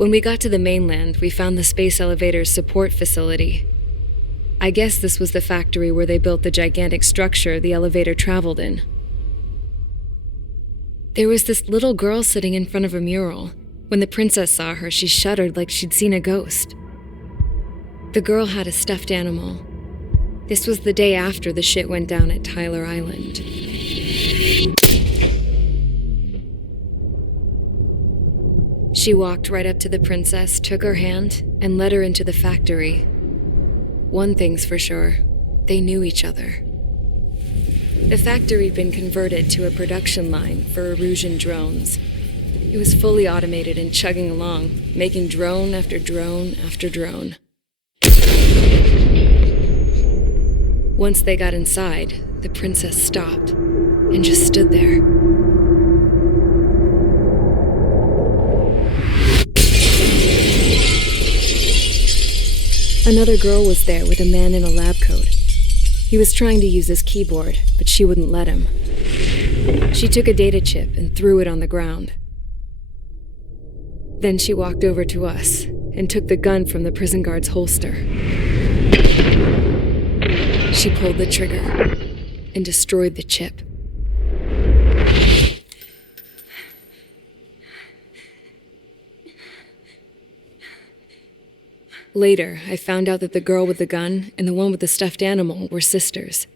When we got to the mainland, we found the space elevator's support facility. I guess this was the factory where they built the gigantic structure the elevator traveled in. There was this little girl sitting in front of a mural. When the princess saw her, she shuddered like she'd seen a ghost. The girl had a stuffed animal. This was the day after the shit went down at Tyler Island. She walked right up to the princess, took her hand, and led her into the factory. One thing's for sure, they knew each other. The factory'd been converted to a production line for Erusian drones. It was fully automated and chugging along, making drone after drone after drone. Once they got inside, the princess stopped and just stood there. Another girl was there with a man in a lab coat. He was trying to use his keyboard, but she wouldn't let him. She took a data chip and threw it on the ground. Then she walked over to us and took the gun from the prison guard's holster. She pulled the trigger and destroyed the chip. Later, I found out that the girl with the gun and the one with the stuffed animal were sisters.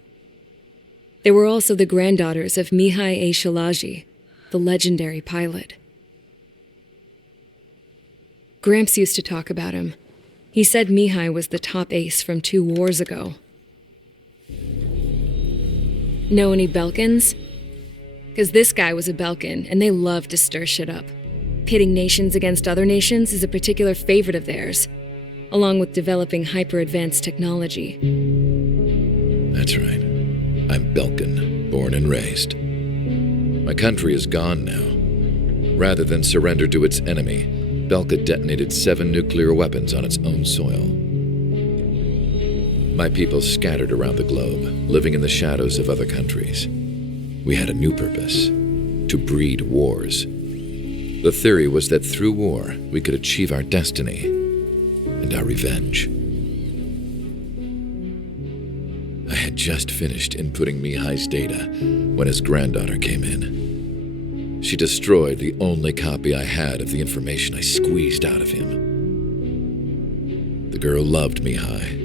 They were also the granddaughters of Mihai A. Shalaji, the legendary pilot. Gramps used to talk about him. He said Mihai was the top ace from 2 wars ago. Know any Belkans? Because this guy was a Belkan, and they love to stir shit up. Pitting nations against other nations is a particular favorite of theirs, along with developing hyper-advanced technology. That's right. I'm Belkan, born and raised. My country is gone now. Rather than surrender to its enemy, Belka detonated 7 nuclear weapons on its own soil. My people scattered around the globe, living in the shadows of other countries. We had a new purpose: to breed wars. The theory was that through war, we could achieve our destiny and our revenge. I had just finished inputting Mihai's data when his granddaughter came in. She destroyed the only copy I had of the information I squeezed out of him. The girl loved Mihai.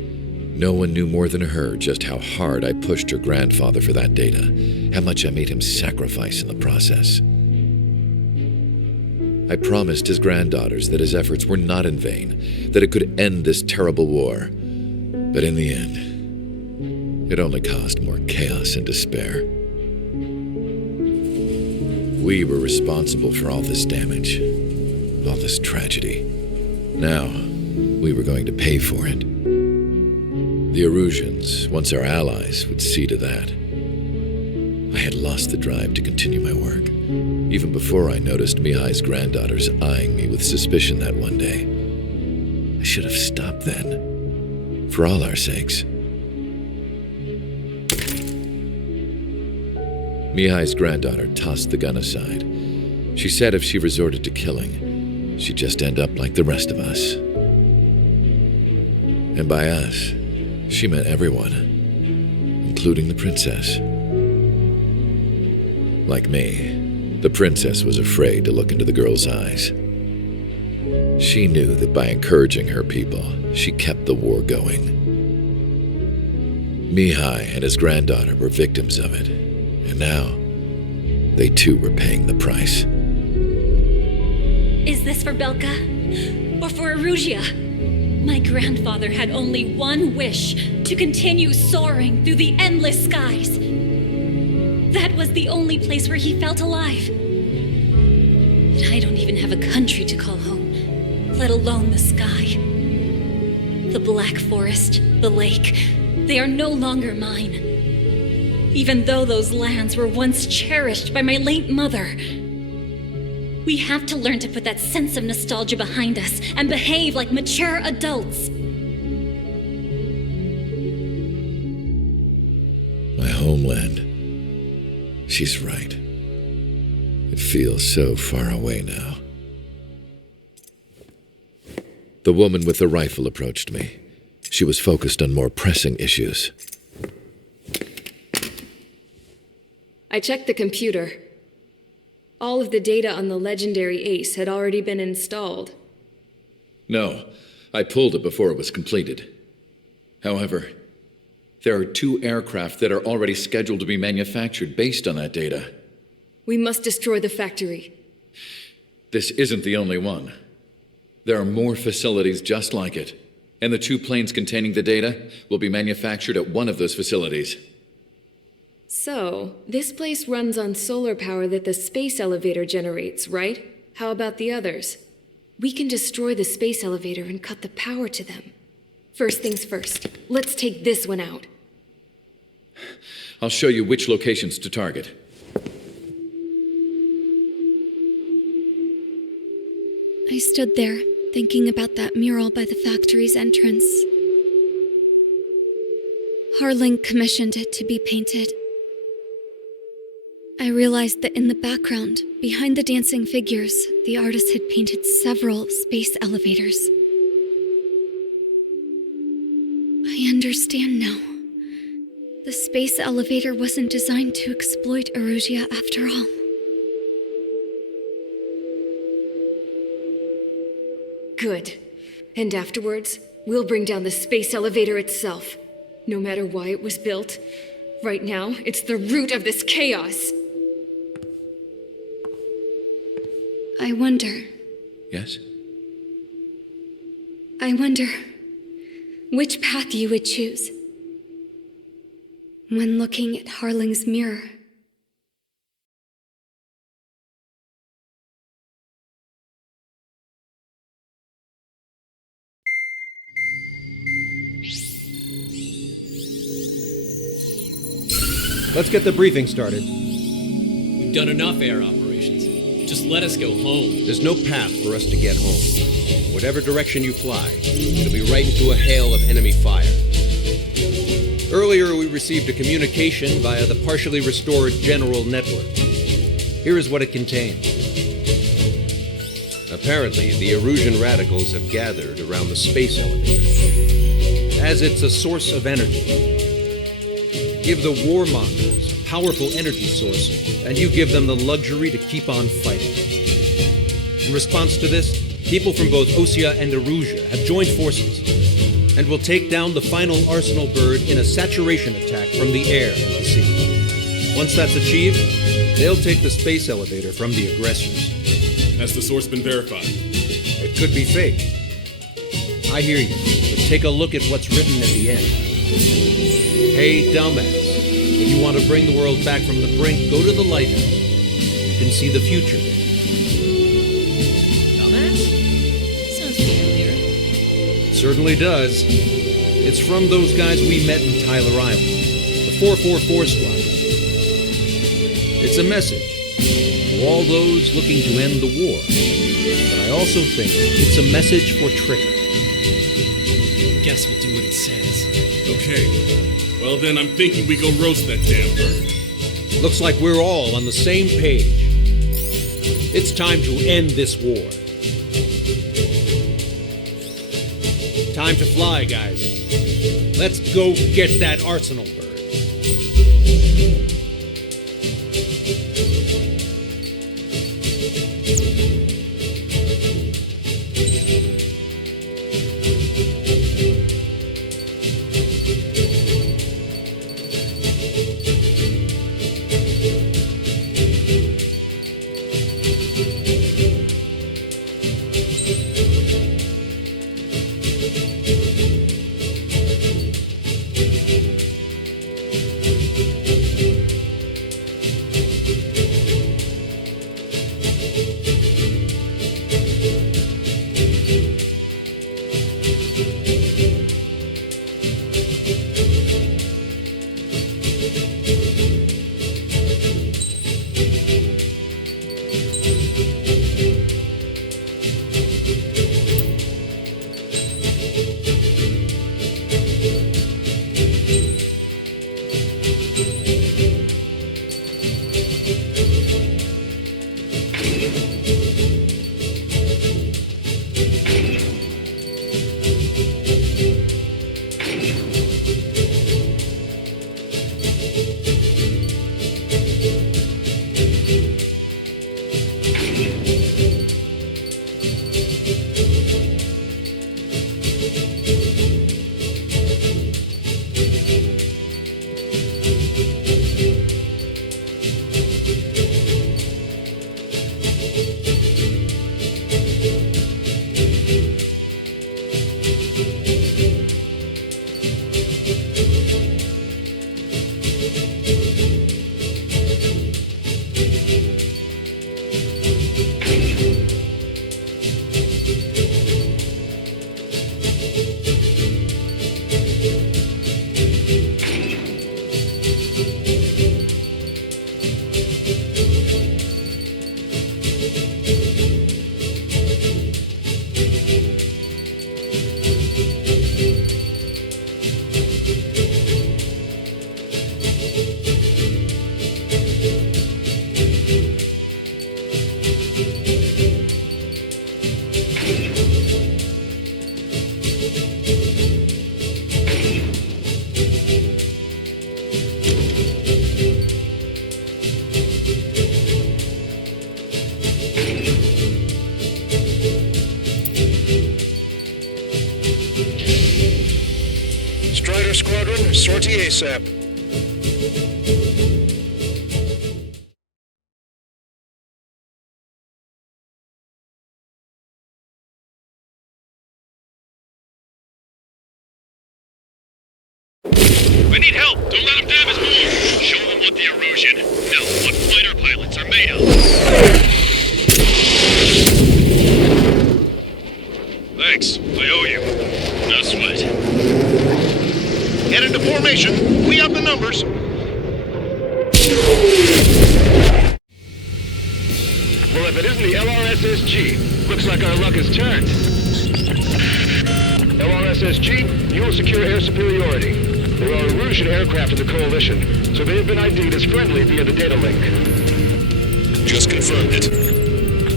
No one knew more than her just how hard I pushed her grandfather for that data, how much I made him sacrifice in the process. I promised his granddaughters that his efforts were not in vain, that it could end this terrible war. But in the end, it only caused more chaos and despair. We were responsible for all this damage, all this tragedy. Now, we were going to pay for it. The Erusians, once our allies, would see to that. I had lost the drive to continue my work, even before I noticed Mihai's granddaughters eyeing me with suspicion that one day. I should have stopped then, for all our sakes. Mihai's granddaughter tossed the gun aside. She said if she resorted to killing, she'd just end up like the rest of us. And by us, she meant everyone, including the princess. Like me, the princess was afraid to look into the girl's eyes. She knew that by encouraging her people, she kept the war going. Mihai and his granddaughter were victims of it, and now they too were paying the price. Is this for Belka? Or for Erusia? My grandfather had only one wish: to continue soaring through the endless skies. That was the only place where he felt alive. But I don't even have a country to call home, let alone the sky. The Black Forest, the lake, they are no longer mine. Even though those lands were once cherished by my late mother. We have to learn to put that sense of nostalgia behind us and behave like mature adults. My homeland. She's right. It feels so far away now. The woman with the rifle approached me. She was focused on more pressing issues. I checked the computer. All of the data on the legendary Ace had already been installed. No, I pulled it before it was completed. However, there are 2 aircraft that are already scheduled to be manufactured based on that data. We must destroy the factory. This isn't the only one. There are more facilities just like it, and the 2 planes containing the data will be manufactured at one of those facilities. So, this place runs on solar power that the space elevator generates, right? How about the others? We can destroy the space elevator and cut the power to them. First things first, let's take this one out. I'll show you which locations to target. I stood there, thinking about that mural by the factory's entrance. Harling commissioned it to be painted. I realized that in the background, behind the dancing figures, the artist had painted several space elevators. I understand now. The space elevator wasn't designed to exploit Erusia after all. Good. And afterwards, we'll bring down the space elevator itself. No matter why it was built, right now, it's the root of this chaos. I wonder Yes? which path you would choose when looking at Harling's mirror. Let's get the briefing started. We've done enough air operations. Just let us go home. There's no path for us to get home. Whatever direction you fly, it'll be right into a hail of enemy fire. Earlier, we received a communication via the partially restored general network. Here is what it contained. Apparently, the Erusian radicals have gathered around the space elevator, as it's a source of energy. Give the warmongers a powerful energy source, and you give them the luxury to keep on fighting. In response to this, people from both Osea and Erusia have joined forces, and will take down the final Arsenal bird in a saturation attack from the air and the sea. Once that's achieved, they'll take the space elevator from the aggressors. Has the source been verified? It could be fake. I hear you, but take a look at what's written at the end. Hey, dumbass, if you want to bring the world back from the brink, go to the Lighthouse. You can see the future there. Dumbass? Sounds familiar. It certainly does. It's from those guys we met in Tyler Island, the 444 Squadron. It's a message to all those looking to end the war. But I also think it's a message for Trigger. Guess we'll do what it says. Okay. Well then, I'm thinking we go roast that damn bird. Looks like we're all on the same page. It's time to end this war. Time to fly, guys. Let's go get that Arsenal bird. Sortie ASAP. I need help! Don't let them damage more! Show them what the erosion, no, what fighter pilots are made of! Thanks, I owe you. No sweat. Get into formation. We have the numbers. Well, if it isn't the LRSSG, looks like our luck has turned. LRSSG, you will secure air superiority. There are Erusian aircraft in the Coalition, so they have been ID'd as friendly via the data link. Just confirmed it.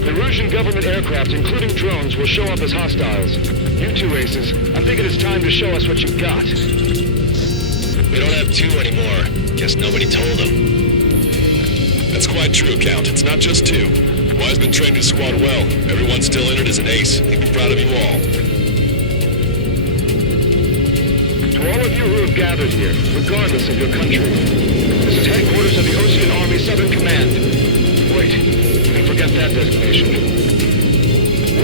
Erusian government aircraft, including drones, will show up as hostiles. You two aces, I'm thinking it's time to show us what you've got. We don't have two anymore. Guess nobody told them. That's quite true, Count. It's not just two. Wiseman trained his squad well. Everyone still in it is an ace. He'd be proud of you all. To all of you who have gathered here, regardless of your country, this is headquarters of the Ocean Army Southern Command. Wait, you can forget that designation.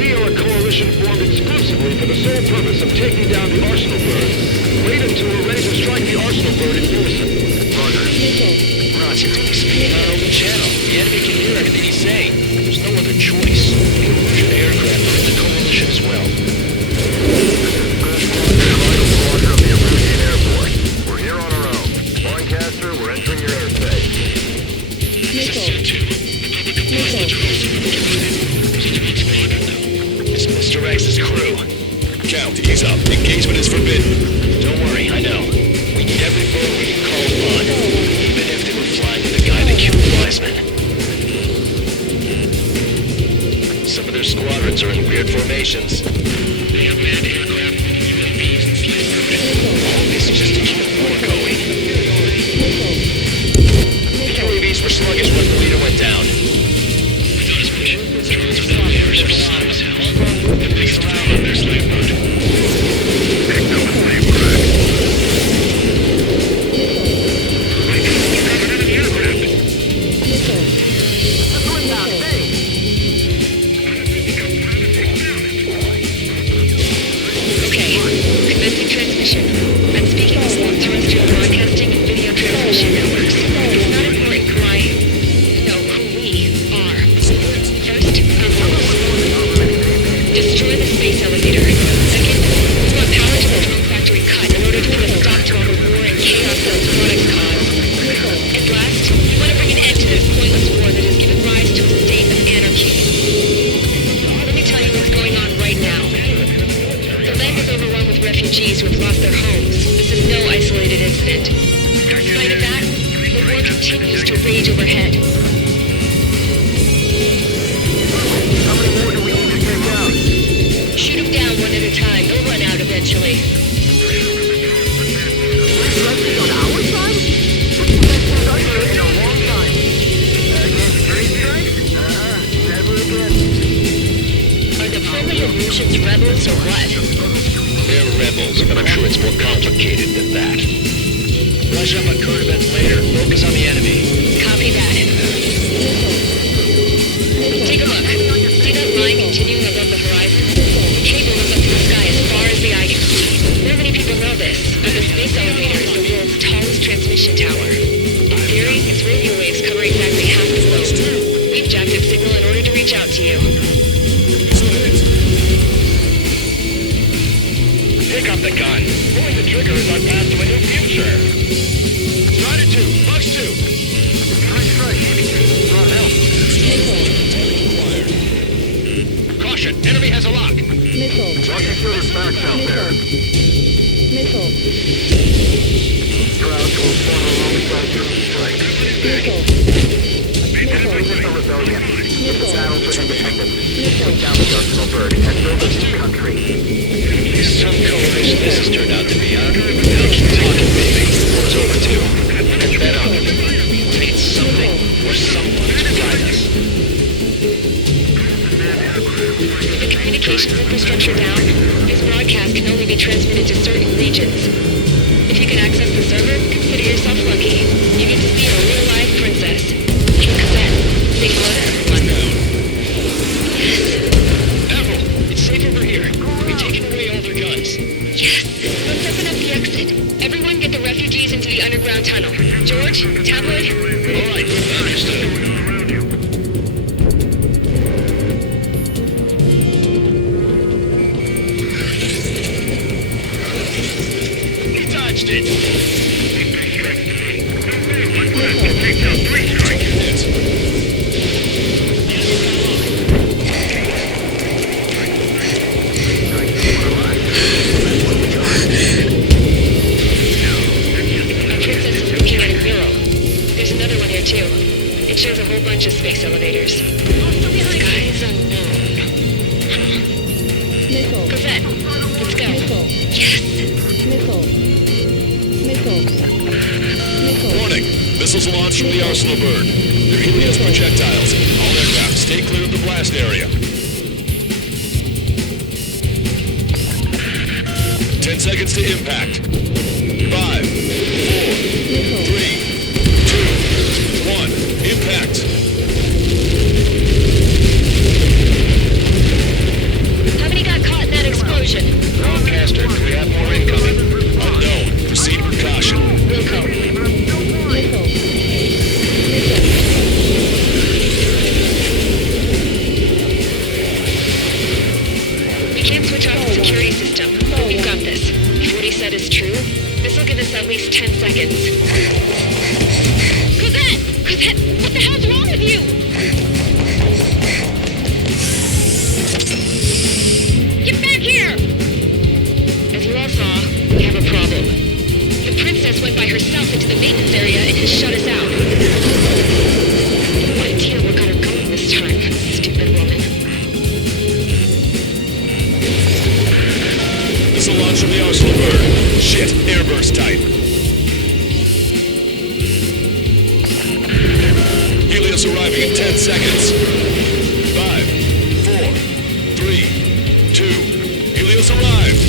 We are a coalition formed exclusively for the sole purpose of taking down the Arsenal Bird. Wait until we're ready to strike the Arsenal Bird in unison. Roger. Roger, don't speak on open channel. The enemy can hear everything he's saying. There's no other choice. The Erusian aircraft are in the coalition as well. Mr. X's crew. Count, ease up. Engagement is forbidden. Don't worry, I know. We need every boat we can call upon, even if they were flying with the guy that killed Wiseman. Some of their squadrons are in weird formations. They have manned aircraft, UAVs, and fleet equipment. All this just to keep the war going. The UAVs were sluggish when the leader went down. We thought as much. Drones without mirrors are slow as hell. The biggest problem on their slave mode. Pick no flame crack. Okay, commencing transmission. I'm speaking to small terrestrial broadcasting and video transmission networks. It's not important who I know who we are. First, destroy the space elevator. Second, we want power to the drone factory cut in order to put a stop to all the war and chaos that its products cause. And last, we want to bring an end to this pointless war that has given rise to a state of anarchy. Let me tell you what's going on right now. The land is overrun with refugees who have lost their homes. This is no isolated incident. In spite of that, the war continues to rage overhead. How many more do we need to take out? Shoot them down one at a time. They'll run out eventually. On our side? In a long time. Against three strikes? Never again. Are the friendly Erusians rebels or what? They're rebels, but I'm sure it's more complicated than that. Brush up on current events later. Focus on the enemy. Copy that. Take a look. See that line continuing above the horizon? The cable goes up to the sky as far as the eye can see. Not many people know this, but the space elevator is the world's tallest transmission tower. In theory, its radio waves cover exactly half the globe. We've jacked its signal in order to reach out to you. Pick up the gun. Pulling the trigger is our path to a new future. Strider 2, Fox 2. Strike. Brought help. Caution, enemy has a lock. Missile. Walking through the stacks out there. Missile. Proud to have fought alongside your strike. Missile. With the rebellion. Missile. Battle for independence. Missile. Down the Arsenal Bird and build a new country. Some coalition this has turned out to be, huh? Now keep talking, baby. War's over, too. Get that up. We need something or someone to guide us. With the communications infrastructure down, this broadcast can only be transmitted to certain regions. If you can access the server, lucky. You get to see a real-life princess. Cassette, say hello to everyone. Admiral, it's safe over here. We've taken away all their guns. Yes! Let's open up the exit. Everyone get the refugees into the underground tunnel. George, tabloid? All right, understood. He dodged it. It shows a whole bunch of space elevators. Skies unknown. Missile. Cosette, let's go. Missile. Yes! Missile. Missile. Missile. Warning. Missiles launched from the Arsenal bird. They're Helios projectiles. All aircraft, stay clear of the blast area. 10 seconds to impact. 5, 4, 3, 2, 1. Impact. How many got caught in that explosion? Broadcaster, do we have more incoming? Unknown. Proceed with caution. Wilco. Missile. We can't switch off the security system, but we've got this. If what he said is true, this will give us at least 10 seconds. Cosette! Cosette, what the hell's wrong with you? Get back here! As you all saw, we have a problem. The princess went by herself into the maintenance area and has shut us out. No idea what got her going this time. Stupid woman. Missile launch from the Arsenal bird. Shit, airburst type. Helios arriving in 10 seconds. 5, 4, 3, 2. Helios arrived.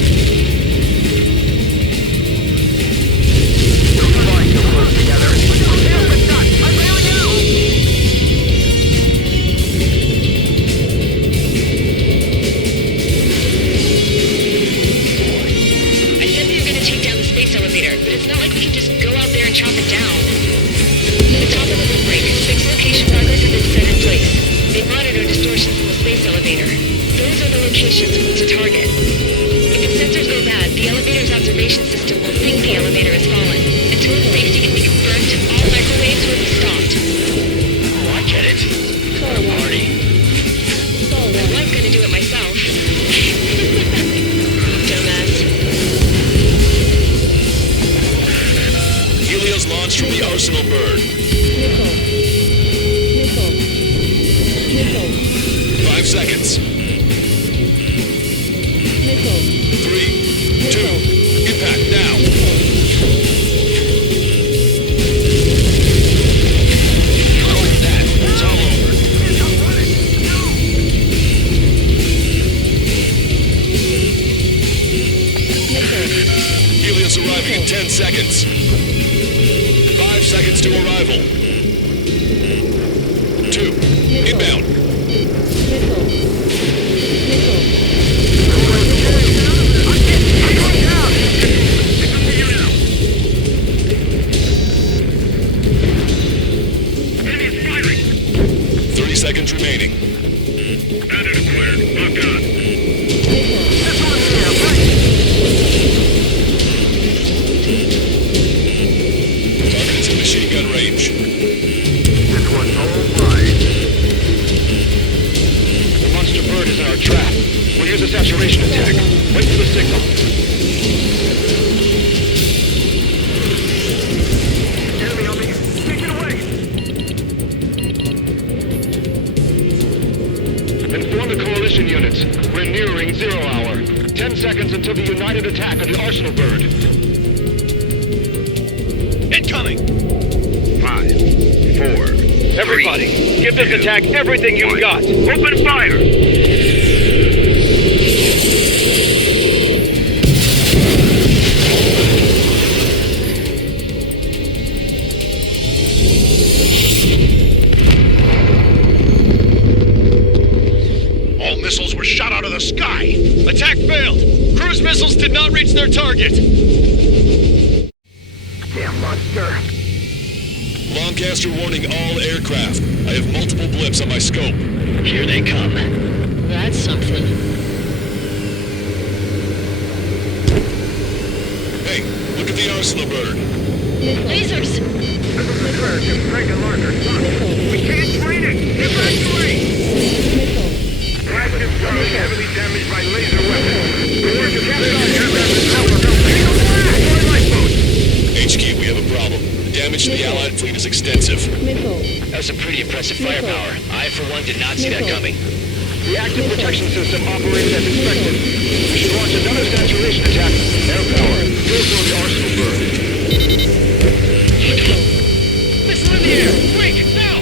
I said we were going to take down the space elevator, but it's not like we can just go out there and chop it down. The top of the windbreak, 6 location markers have been set in place. They monitor distortions in the space elevator. Those are the locations we need to target. If the sensors go bad, the elevator's observation system will think the elevator has fallen. Until its safety can be confirmed, all microwaves will be stopped. Oh, I get it. What a party. I was going to do it myself. Dumbass. Helios launched from the Arsenal bird. Missile. Missile. Missile. 5 seconds. Missile. 3, 2. Impact now. Look at that. It's all over. Missile. Helios arriving in 10 seconds. 5 seconds to arrival. 2. Inbound. Missile. Missile. 30 seconds remaining. Bandit acquired. Lock on. Target is in machine gun range. This one's all mine. The monster bird is in our trap. We'll use a saturation attack. Wait for the signal. Enemy on me. Take it away. Inform the coalition units. We're nearing 0 hour. 10 seconds until the united attack on the Arsenal bird. Incoming! 5, 4. Everybody, give this attack everything you've got. Open fire! missiles did not reach their target. Damn monster. Lancaster warning all aircraft. I have multiple blips on my scope. Here they come. That's something. Hey, look at the arsenal bird. Lasers! Missiles return to Frank and Larker. We can't train it! Get back to me! Flagship target heavily damaged by laser weapons. We work to capture the aircraft and help us. Take a flag! More lifeboats! HQ, we have a problem. The damage to the Allied fleet is extensive. That was some pretty impressive firepower. I, for one, did not see that coming. The active protection system operated as expected. We should launch another saturation attack. Air power. Go for the arsenal bird. Missile in the air! Quick, now!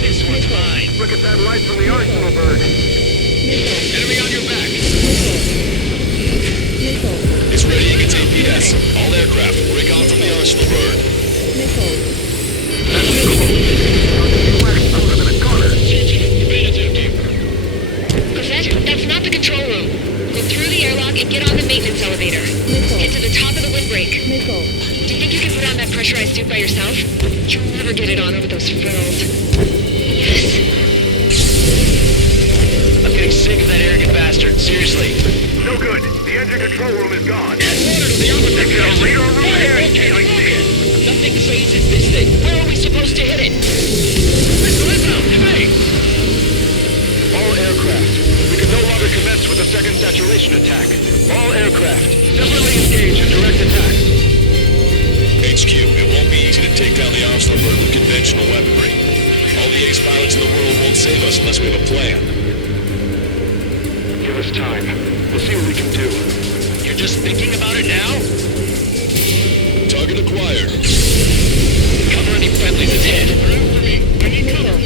This one's mine. Look at that light from the arsenal bird. Enemy on your back. It's readying its APS. All aircraft, break off from the arsenal bird. Professor, that's not the control room. Go through the airlock and get on the maintenance elevator. Get to the top of the windbreak. Do you think you can put on that pressurized suit by yourself? You'll never get it on over those frills. Yes. I'm getting sick of that arrogant bastard. Seriously. No good. The engine control room is gone. Order to the opposite Radar room here. Nothing phases this thing. Where are we supposed to hit it? Missile inbound. Hey! All aircraft. We can no longer commence with a second saturation attack. All aircraft, separately engage in direct attacks. HQ, it won't be easy to take down the arsenal bird with conventional weaponry. All the ace pilots in the world won't save us unless we have a plan. Give us time. We'll see what we can do. You're just thinking about it now? Target acquired. Cover any friendlies ahead. I need cover.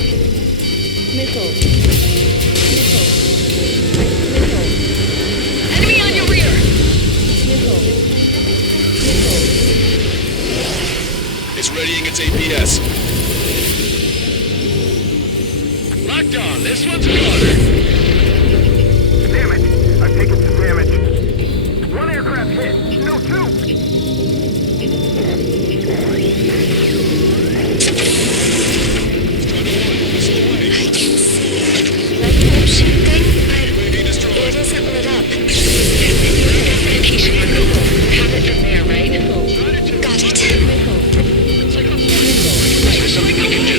Enemy on your rear! It's readying its APS. Locked on. This one's a corner. Damn it! I've taken some damage. One aircraft hit. No, two! It isn't lit up. Identification marker. Have it from there, right? Got it. There's something we can do.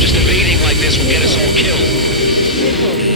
Just evading like this will get us all killed.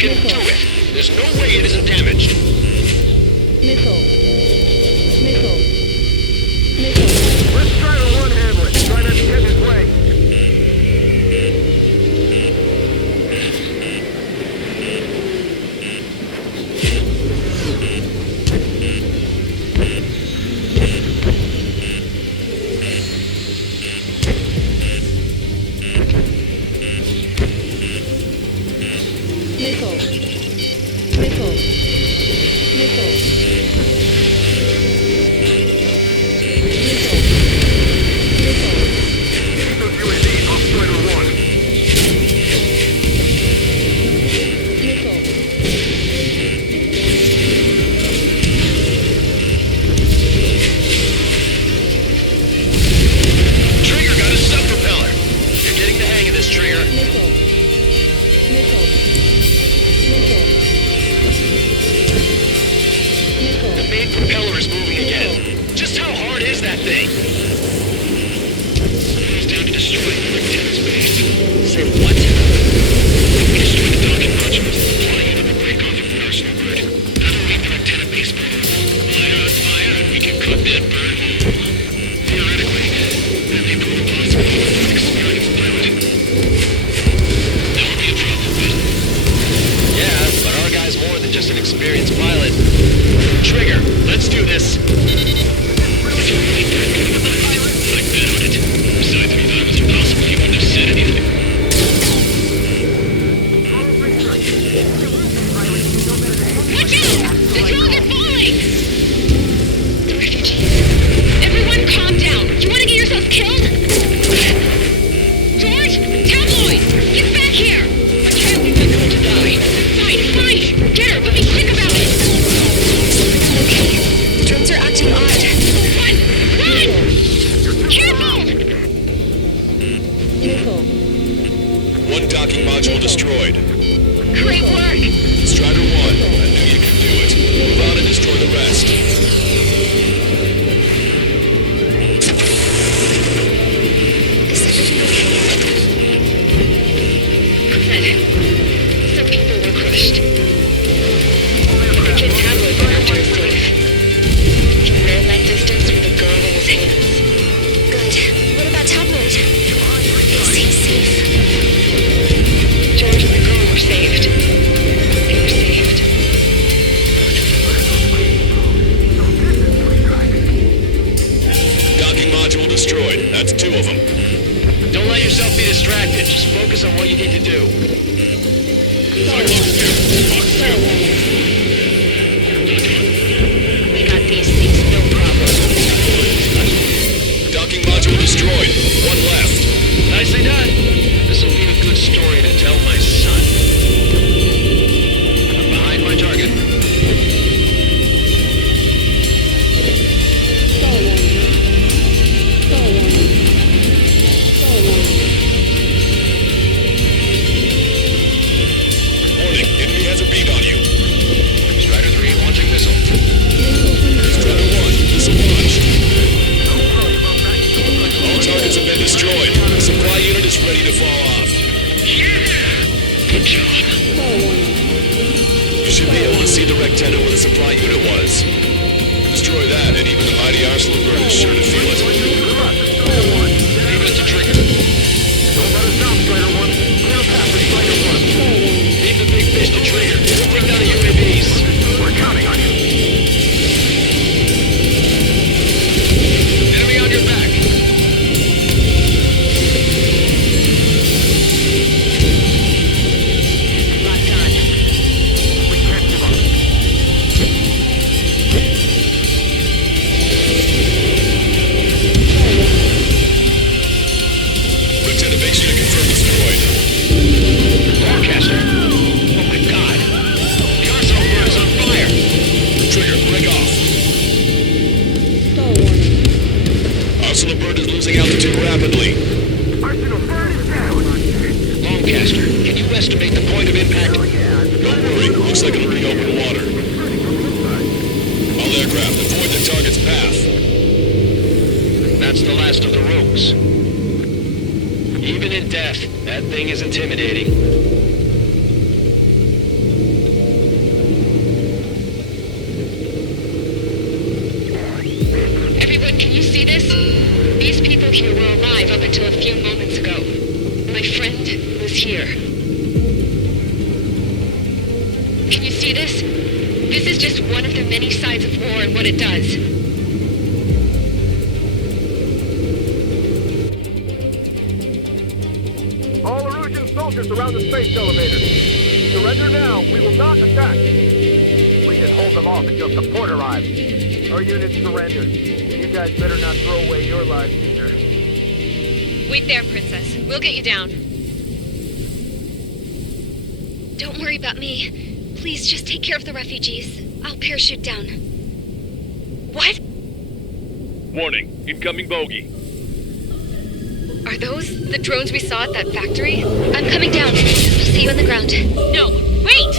can do it. There's no way it isn't damaged. Missile. Missile. Missile. Let's try to one-handle it. Try not to get in his way. Missile. Missile. Missile. Keep those UAVs off Strider 1. Trigger got a sub-propeller. You're getting the hang of this, Trigger. Missile. Missile. Missile. The main propeller is moving again. Just how hard is that thing? It's down to destroying the lieutenant's base. Say what? We destroyed the docking modules, flying into the break off of the arsenal grid. That'll leave the lieutenant base below. Light her on fire and we can cook that bird whole. Theoretically, that may prove impossible for an experienced pilot. That would be a problem, but... Yeah, but our guy's more than just an experienced pilot. Trigger, let's do this. If you really weren't getting a lift, I'd bet on it. Besides, if you thought it was impossible, you wouldn't have said anything. Watch out! The drones are falling! The refugees. Everyone calm down. You want to get yourselves killed? George! Tabloid! Get back here! I can't leave that girl to die. Fine, fine! Get her, but be quick about it! Okay. Drones are acting odd. Run! Run! Careful! Missile. One docking module destroyed. Great work! Strider 1, I knew you could do it. Move out and destroy the rest. Is everything okay? Good. Some people were crushed. The kid Tabloid got up to his safe. He ran that distance with a gun in his hands. Good. What about Tabloid? Is he safe? George and the girl were saved. They were saved. Docking module destroyed. That's 2 of them. Don't let yourself be distracted. Just focus on what you need to do. We got these things, no problem. Docking module destroyed. 1 left. Nicely done. This'll be a good story to tell my son. I'm behind my target. Warning, enemy has a beat on you. Strider 3 launching missile. Strider 1, missile launched. All targets have been destroyed. The supply unit is ready to fall off. Good job. You should be able to see the rectenna where the supply unit was. Destroy that, and even the mighty arsenal bird is sure to feel it. Leave it to Trigger. Don't let us down, Strider 1. Clear path for Strider 1. Leave the big fish to Trigger. We'll bring down the UAVs. We're counting on you. Enemy on your back. Locked on. We can't give up. Lieutenant base unit confirmed destroyed. Broadcaster. Oh my god. The arsenal bird is on fire. Trigger, break off. Arsenal bird is losing altitude rapidly. Arsenal bird is down. Longcaster, can you estimate the point of impact? Don't worry, looks like it'll be over the water. All aircraft, avoid the target's path. That's the last of the rogues. Even in death, that thing is intimidating. was here. Can you see this? This is just one of the many sides of war and what it does. All Erusian soldiers around the space elevator. Surrender now. We will not attack. We can hold them off until support arrives. Our unit surrendered. You guys better not throw away your lives either. Wait there, Princess. We'll get you down. Don't worry about me. Please just take care of the refugees. I'll parachute down. What? Warning, incoming bogey. Are those the drones we saw at that factory? I'm coming down. I'll see you on the ground. No, wait!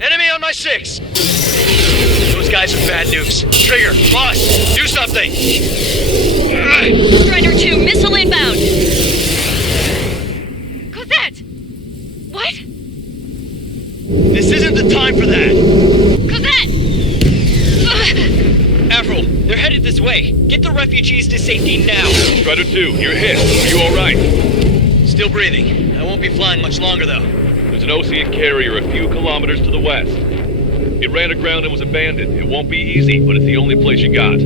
Enemy on my 6! Those guys are bad news. Trigger, boss, do something! Strider 2, missile inbound! Cosette! What? This isn't the time for that! Cosette! Avril, they're headed this way. Get the refugees to safety now. Strider 2, you're hit. Are you alright? Still breathing. I won't be flying much longer, though. There's an Osean carrier a few kilometers to the west. It ran aground and was abandoned. It won't be easy, but it's the only place you got.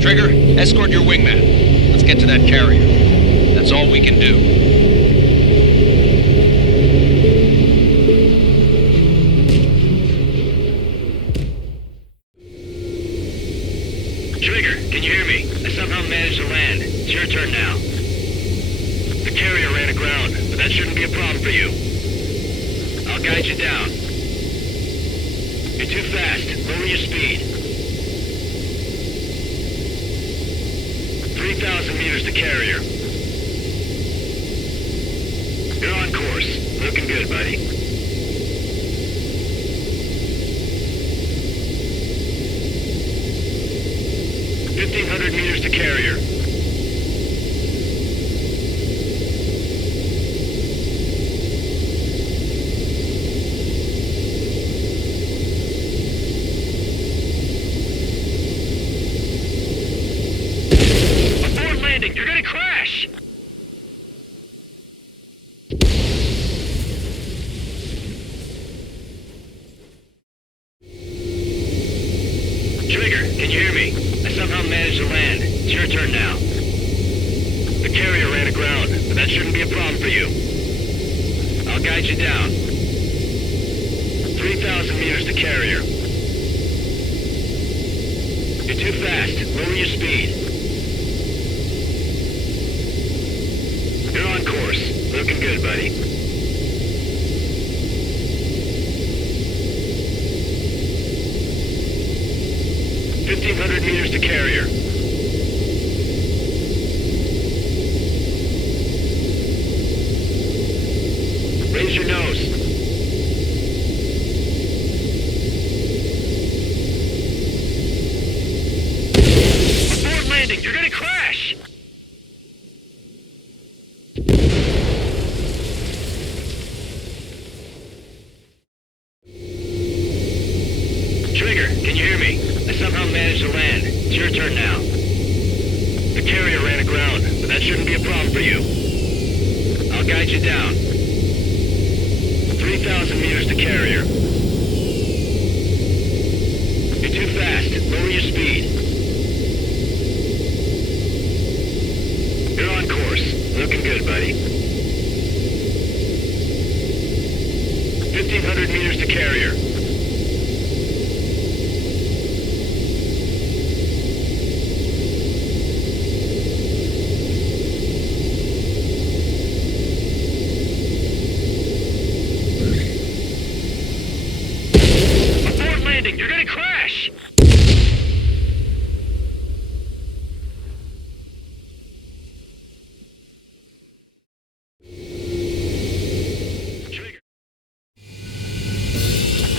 Trigger, escort your wingman. Let's get to that carrier. That's all we can do. Trigger, can you hear me? I somehow managed to land. It's your turn now. The carrier ran aground, but that shouldn't be a problem for you. I'll guide you down. You're too fast. Lower your speed. 3,000 meters to carrier. You're on course. Looking good, buddy. $1,500 meters to carrier. Abort landing! You're gonna crash! Trigger, can you hear me? I somehow managed to land. It's your turn now. The carrier ran aground, but that shouldn't be a problem for you. I'll guide you down. 3,000 meters to carrier. You're too fast. Lower your speed. You're on course. Looking good, buddy. $1,500 meters to carrier. Raise your nose. Abort landing! You're gonna crash! Trigger, can you hear me? I somehow managed to land. It's your turn now. The carrier ran aground, but that shouldn't be a problem for you. I'll guide you down. 3,000 meters to carrier. You're too fast. Lower your speed. You're on course. Looking good, buddy. 1,500 meters to carrier. You're gonna crash!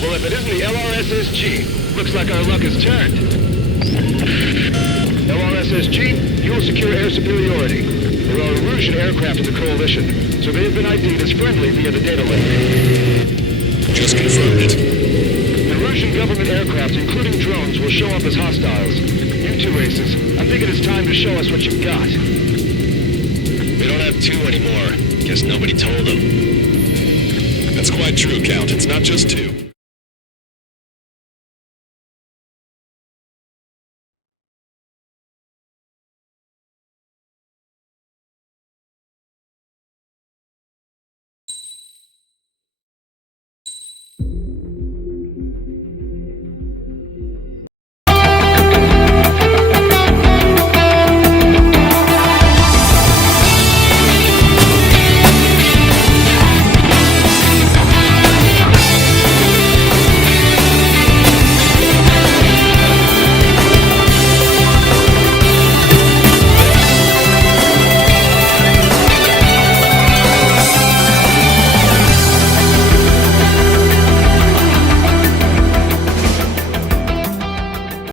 Well, if it isn't the LRSSG, looks like our luck has turned. LRSSG, you will secure air superiority. There are Erusian aircraft in the Coalition, so they have been ID'd as friendly via the data link. Just confirmed it. Erusian government aircraft, including drones, will show up as hostiles. You two aces. I'm thinking it's time to show us what you've got. We don't have two anymore. Guess nobody told them. That's quite true, Count. It's not just two.